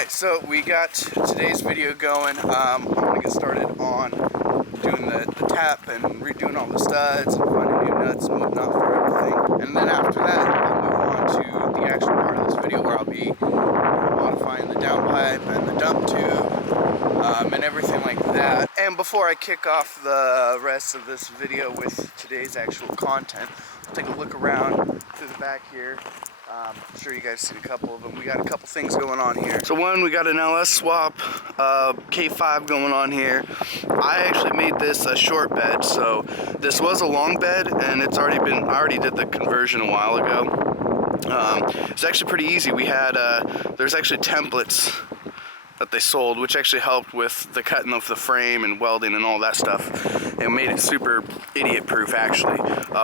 Alright, so we got today's video going. I'm going to get started on doing the tap and redoing all the studs and finding new nuts and whatnot for everything. And then after that, I'll move on to the actual part of this video where I'll be modifying the downpipe and the dump tube and everything like that. And before I kick off the rest of this video with today's actual content, I'll take a look around through the back here. I'm sure you guys seen a couple of them. We got a couple things going on here. So one, we got an LS swap, K5 going on here. I actually made this a short bed, so this was a long bed, and it's already been, I already did the conversion a while ago. It's actually pretty easy. We had, there's actually templates that they sold, which actually helped with the cutting of the frame and welding and all that stuff. It made it super idiot proof actually.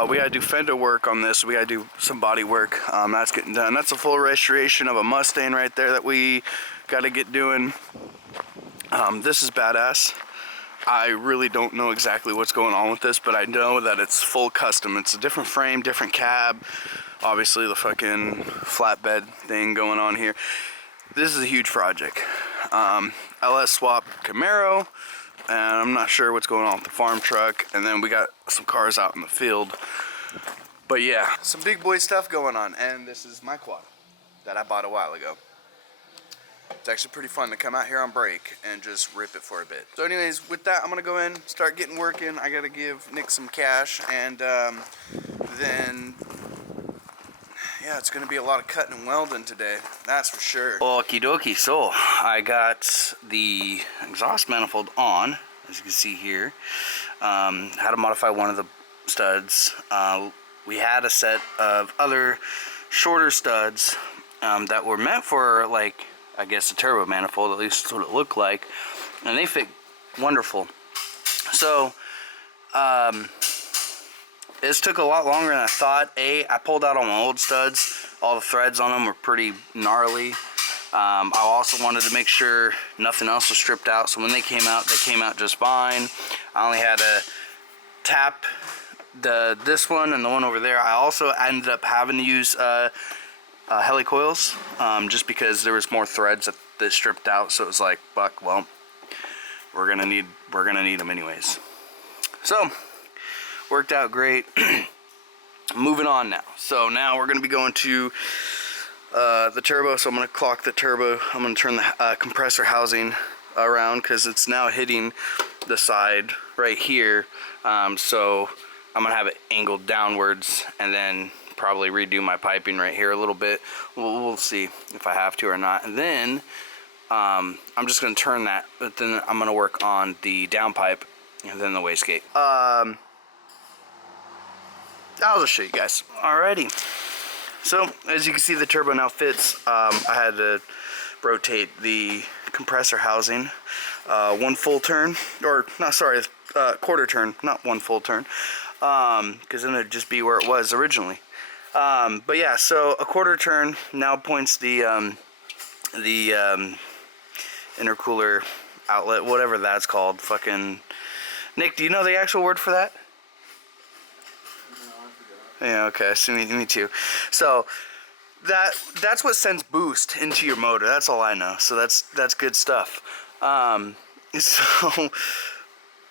We gotta do fender work on this. We gotta do some body work. That's getting done. That's a full restoration of a Mustang right there that we gotta get doing. This is badass. I really don't know exactly what's going on with this, but I know that it's full custom. It's a different frame, different cab. Obviously the fucking flatbed thing going on here. This is a huge project. LS swap Camaro, and I'm not sure what's going on with the farm truck, and then we got some cars out in the field. But yeah, some big boy stuff going on, and this is my quad that I bought a while ago. It's actually pretty fun to come out here on break and just rip it for a bit. So anyways, with that, I'm gonna go in, start getting working. I gotta give Nick some cash, and then yeah, it's gonna be a lot of cutting and welding today, that's for sure. Okie dokie, so I got the exhaust manifold on, as you can see here. How to modify one of the studs. We had a set of other shorter studs that were meant for, like, I guess a turbo manifold, at least that's what it looked like, and they fit wonderful. So this took a lot longer than I thought. I pulled out all my old studs. All the threads on them were pretty gnarly. I also wanted to make sure nothing else was stripped out, so when they came out just fine. I only had to tap this one and the one over there. I also ended up having to use helicoils just because there was more threads that stripped out, so it was like, fuck, well, we're gonna need them anyways. So worked out great. Moving on now. So now we're going to be going to the turbo. So I'm going to clock the turbo. I'm going to turn the compressor housing around because it's now hitting the side right here. So I'm going to have it angled downwards and then probably redo my piping right here a little bit. We'll see if I have to or not. And then I'm just going to turn that, but then I'm going to work on the downpipe and then the wastegate. I'll just show you guys. Alrighty. So as you can see, the turbo now fits. I had to rotate the compressor housing one full turn, or no, sorry, quarter turn, not one full turn, because then it'd just be where it was originally. But yeah, so a quarter turn now points the intercooler outlet, whatever that's called. Fucking Nick, do you know the actual word for that? Yeah, okay, so me too. So that's what sends boost into your motor. That's all I know. So that's good stuff. So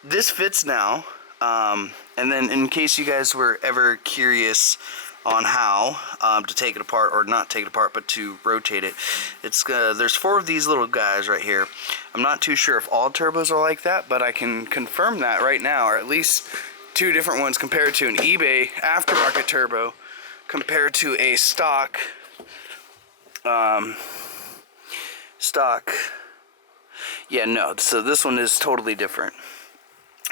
this fits now. And then in case you guys were ever curious on how to take it apart, or not take it apart, but to rotate it, it's there's 4 of these little guys right here. I'm not too sure if all turbos are like that, but I can confirm that right now, or at least 2 different ones compared to an eBay aftermarket turbo compared to a stock yeah, no, so this one is totally different,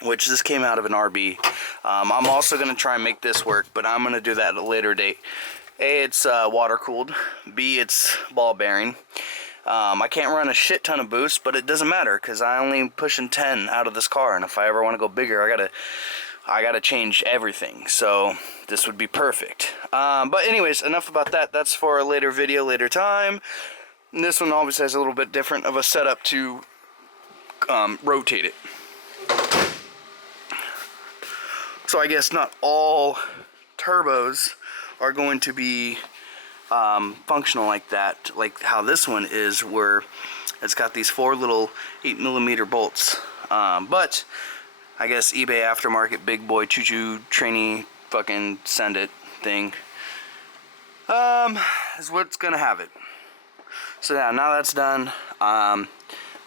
which this came out of an RB. I'm also going to try and make this work, but I'm going to do that at a later date. A, it's water cooled. B, it's ball bearing. I can't run a shit ton of boost, but it doesn't matter because I only pushing 10 out of this car, and if I ever want to go bigger, I gotta change everything, so this would be perfect. But anyways, enough about that. That's for a later video, later time. And this one obviously has a little bit different of a setup to rotate it. So I guess not all turbos are going to be functional like that, like how this one is, where It's got these 4 little 8mm bolts. But I guess eBay aftermarket big boy choo-choo trainee fucking send it thing is what's gonna have it. So yeah, now that's done, I'm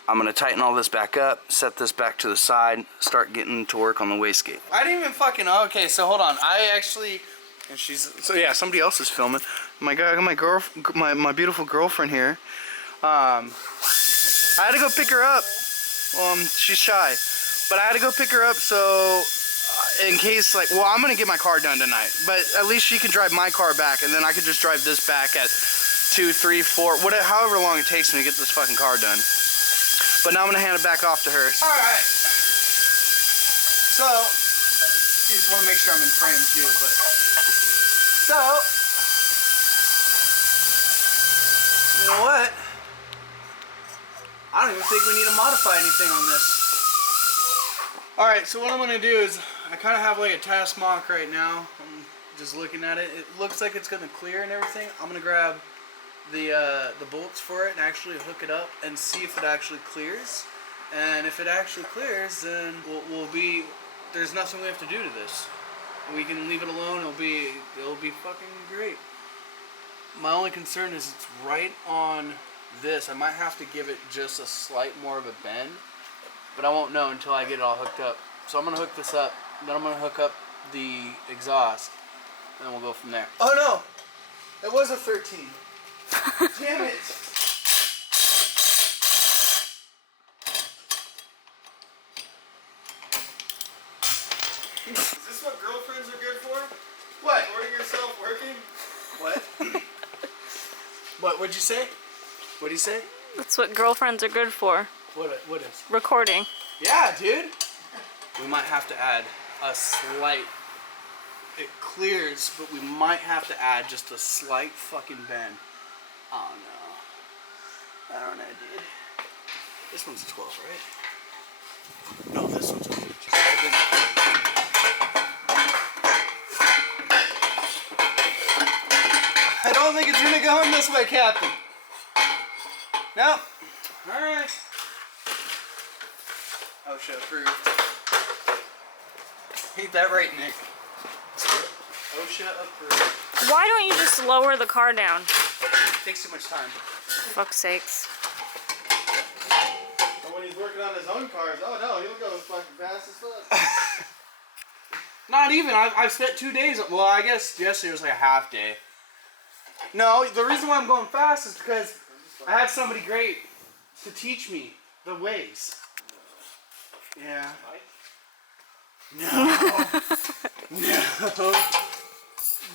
gonna tighten all this back up, set this back to the side, start getting to work on the wastegate. I didn't even fucking, okay, so hold on, I actually, and she's, so yeah, somebody else is filming. My beautiful girlfriend here. I had to go pick her up. She's shy, but I had to go pick her up, so in case, like, well, I'm gonna get my car done tonight, but at least she can drive my car back, and then I could just drive this back at 2, 3, 4, whatever, however long it takes me to get this fucking car done. But now I'm gonna hand it back off to her. All right. So, you just want to make sure I'm in frame too, but so, you know what? I don't even think we need to modify anything on this. Alright, so what I'm going to do is, I kind of have like a task mock right now. I'm just looking at it. It looks like it's going to clear and everything. I'm going to grab the bolts for it and actually hook it up and see if it actually clears. And if it actually clears, then there's nothing we have to do to this. We can leave it alone. It'll be fucking great. My only concern is it's right on this. I might have to give it just a slight more of a bend, but I won't know until I get it all hooked up. So I'm gonna hook this up, then I'm gonna hook up the exhaust, and then we'll go from there. Oh no! It was a 13. Damn it! Is this what girlfriends are good for? What? Recording yourself working? What? What'd you say? What'd you say? That's what girlfriends are good for. What is? Recording. Yeah, dude. We might have to add a slight. It clears, but we might have to add just a slight fucking bend. Oh no. I don't know, dude. This one's a 12, right? No, this one's a 13. I don't think it's gonna go in this way, Captain. No. Alright. OSHA approved. Ain't that right, Nick? OSHA approved. Why don't you just lower the car down? It takes too much time. For fuck's sakes. But when he's working on his own cars, oh no, he'll go fucking fast as fuck. Not even. I've spent 2 days. Well, I guess yesterday was like a half day. No, the reason why I'm going fast is because I had somebody great to teach me the ways. Yeah. No. No.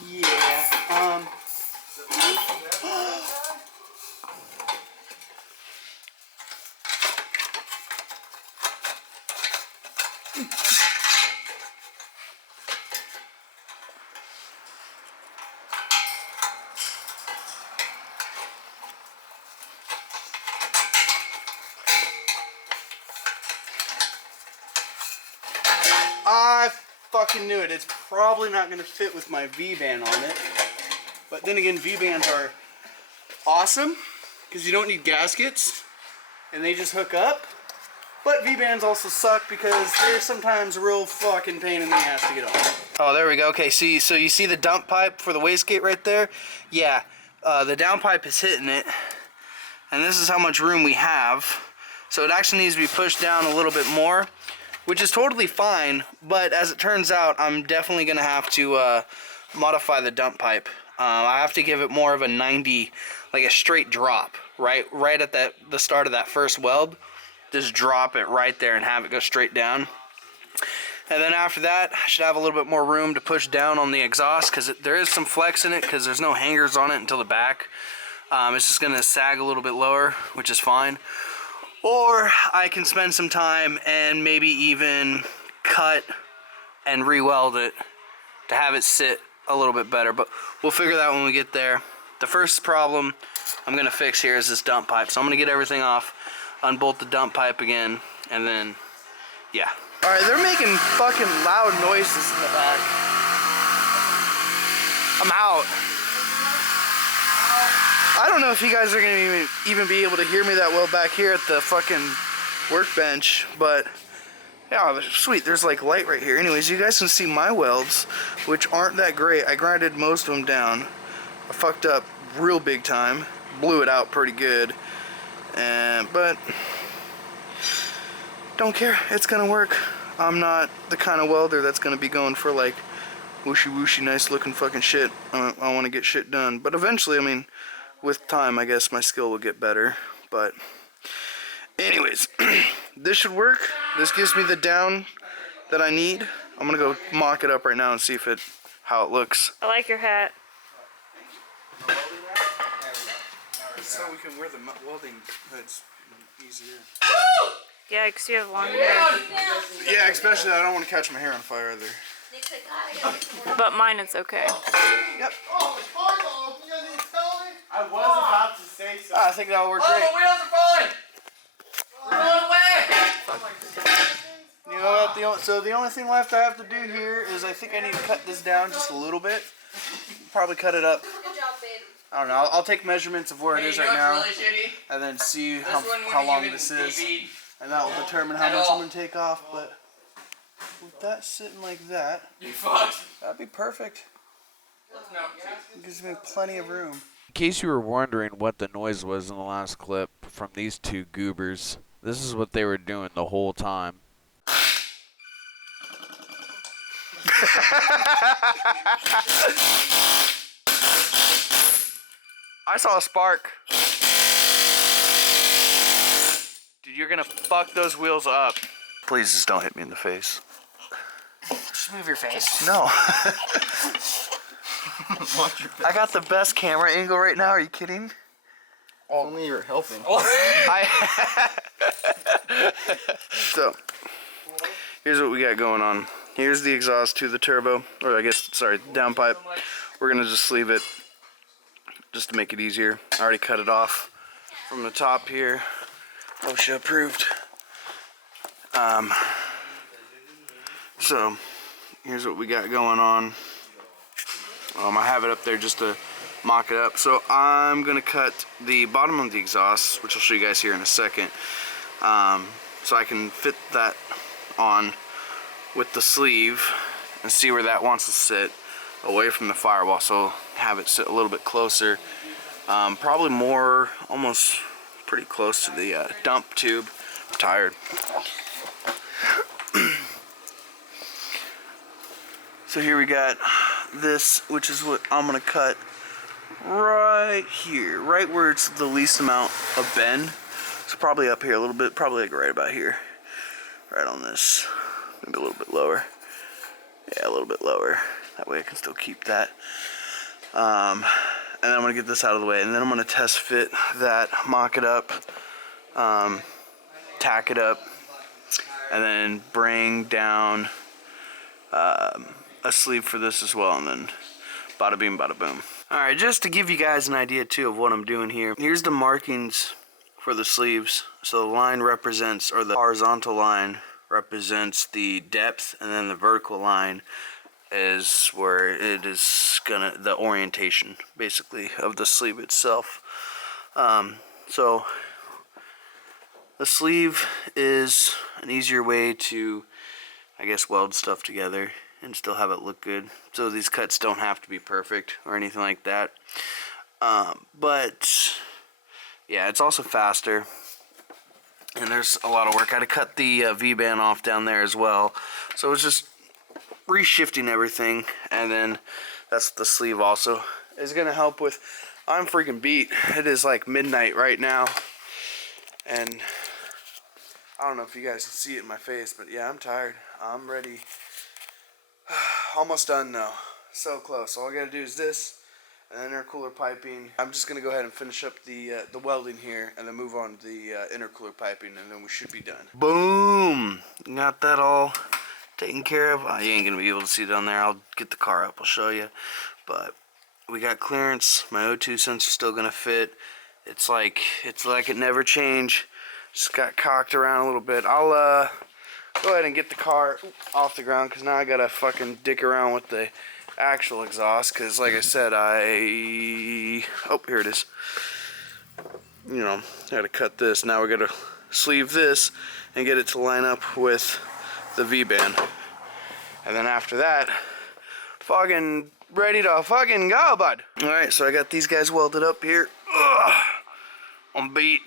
Yeah. I fucking knew it. It's probably not going to fit with my V-band on it. But then again, V-bands are awesome because you don't need gaskets and they just hook up. But V-bands also suck because they're sometimes a real fucking pain in the ass to get on. Oh, there we go. Okay, so you see the dump pipe for the wastegate right there? Yeah, the down pipe is hitting it. And this is how much room we have. So it actually needs to be pushed down a little bit more, which is totally fine, but as it turns out, I'm definitely going to have to modify the dump pipe. I have to give it more of a 90, like a straight drop, right at the start of that first weld. Just drop it right there and have it go straight down. And then after that, I should have a little bit more room to push down on the exhaust, because there is some flex in it, because there's no hangers on it until the back. It's just going to sag a little bit lower, which is fine. Or I can spend some time and maybe even cut and re-weld it to have it sit a little bit better. But we'll figure that when we get there. The first problem I'm going to fix here is this dump pipe. So I'm going to get everything off, unbolt the dump pipe again, and then, yeah. Alright, they're making fucking loud noises in the back. I'm out. I don't know if you guys are gonna even be able to hear me that well back here at the fucking workbench, but yeah, sweet, there's like light right here. Anyways, you guys can see my welds, which aren't that great. I grinded most of them down. I fucked up real big time, blew it out pretty good, but don't care, it's gonna work. I'm not the kind of welder that's gonna be going for like whooshy nice looking fucking shit. I want to get shit done, but eventually, I mean, with time, I guess my skill will get better. But anyways, this should work. This gives me the down that I need. I'm gonna go mock it up right now and see how it looks. I like your hat. So we can wear the welding hoods easier. Yeah, because you have long hair. Yeah, especially I don't want to catch my hair on fire either. But mine is okay. Yep. Oh, the car's off. You guys didn't tell me? I was about to say so. I think that'll work Oh, great. the wheels are falling! We're going away! You know what? The only thing left I have to do here is I think I need to cut this down just a little bit. Probably cut it up. Good job, babe. I don't know. I'll take measurements of where it is right now, Really shitty? and then see This how one long wouldn't this even is, be- and that will determine how At much I'm all. gonna take off. But with that sitting like that, You fucked. that'd be perfect. No. It gives me plenty of room. In case you were wondering what the noise was in the last clip from these two goobers, this is what they were doing the whole time. I saw a spark. Dude, you're gonna fuck those wheels up. Please just don't hit me in the face. Just move your face. No. I got the best camera angle right now. Are you kidding? Only you're helping. So, here's what we got going on. Here's the exhaust to the turbo, or I guess, sorry, downpipe. We're gonna just sleeve it, just to make it easier. I already cut it off from the top here. OSHA approved. So, here's what we got going on. I have it up there just to mock it up. So I'm gonna cut the bottom of the exhaust, which I'll show you guys here in a second, so I can fit that on with the sleeve and see where that wants to sit away from the firewall. So have it sit a little bit closer, probably more, almost pretty close to the dump tube. I'm tired. So here we got this, which is what I'm gonna cut right here, right where it's the least amount of bend. So probably up here a little bit, probably like right about here, right on this, maybe a little bit lower. Yeah, a little bit lower. That way I can still keep that. And then I'm gonna get this out of the way, and then I'm gonna test fit that, mock it up, tack it up, and then bring down a sleeve for this as well, and then bada bing bada boom. Alright, just to give you guys an idea too of what I'm doing here, here's the markings for the sleeves. So the line represents, or the horizontal line represents the depth, and then the vertical line is where it is gonna, the orientation basically of the sleeve itself. So the sleeve is an easier way to, I guess, weld stuff together and still have it look good. So these cuts don't have to be perfect or anything like that. But yeah, it's also faster. And there's a lot of work. I had to cut the V-band off down there as well. So it's just reshifting everything. And then that's the sleeve also is gonna help with. I'm freaking beat. It is like midnight right now. And I don't know if you guys can see it in my face, but yeah, I'm tired. I'm ready. Almost done though. So close. All I gotta do is this, and intercooler piping. I'm just gonna go ahead and finish up the welding here, and then move on to the intercooler piping, and then we should be done. Boom! Got that all taken care of. You ain't gonna be able to see down there. I'll get the car up. I'll show you. But we got clearance. My O2 sensor's still gonna fit. It's like it never changed. Just got cocked around a little bit. I'll go ahead and get the car off the ground, because now I gotta fucking dick around with the actual exhaust, because like I said, oh, here it is. You know, I gotta cut this. Now we're gonna sleeve this and get it to line up with the V-band. And then after that, fucking ready to fucking go, bud. Alright, so I got these guys welded up here. Ugh, I'm beat.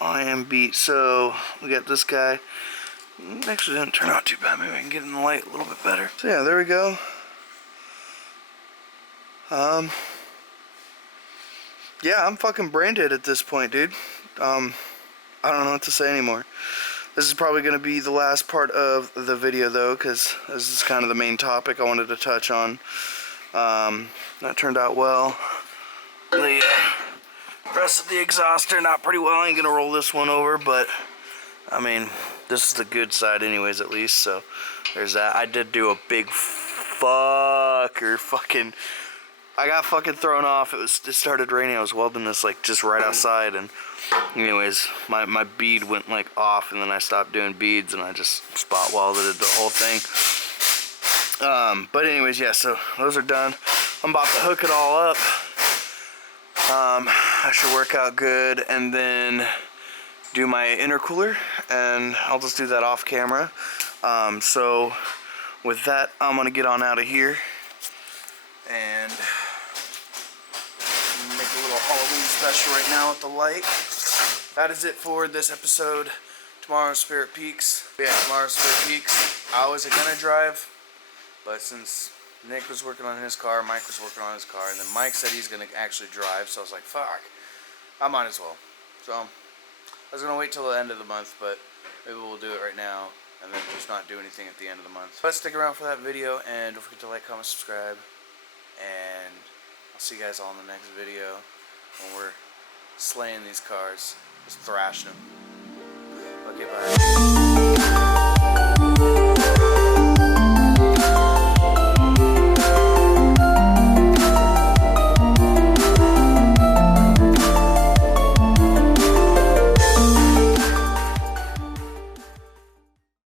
I am beat. So we got this guy. Actually didn't turn out too bad. Maybe I can get in the light a little bit better. So yeah, there we go. Yeah, I'm fucking brain dead at this point, dude. I don't know what to say anymore. This is probably going to be the last part of the video, though, because this is kind of the main topic I wanted to touch on. That turned out well. The rest of the exhaust turned out pretty well. I ain't going to roll this one over, but, I mean, this is the good side anyways, at least, so there's that. I did do a big fucking... I got fucking thrown off. It started raining. I was welding this like just right outside, and anyways, my bead went like off, and then I stopped doing beads, and I just spot welded the whole thing. But anyways, yeah. So those are done. I'm about to hook it all up. I should work out good, and then do my intercooler, and I'll just do that off camera. So with that, I'm gonna get on out of here and make a little Halloween special right now with the light. That is it for this episode. Tomorrow's Spirit Peaks. Yeah, tomorrow's Spirit Peaks. I was gonna drive, but since Nick was working on his car, Mike was working on his car, and then Mike said he's gonna actually drive, so I was like, fuck, I might as well. So I was gonna wait till the end of the month, but maybe we'll do it right now and then just not do anything at the end of the month. But stick around for that video, and don't forget to like, comment, subscribe, and I'll see you guys all in the next video when we're slaying these cars, just thrashing them. Okay, bye.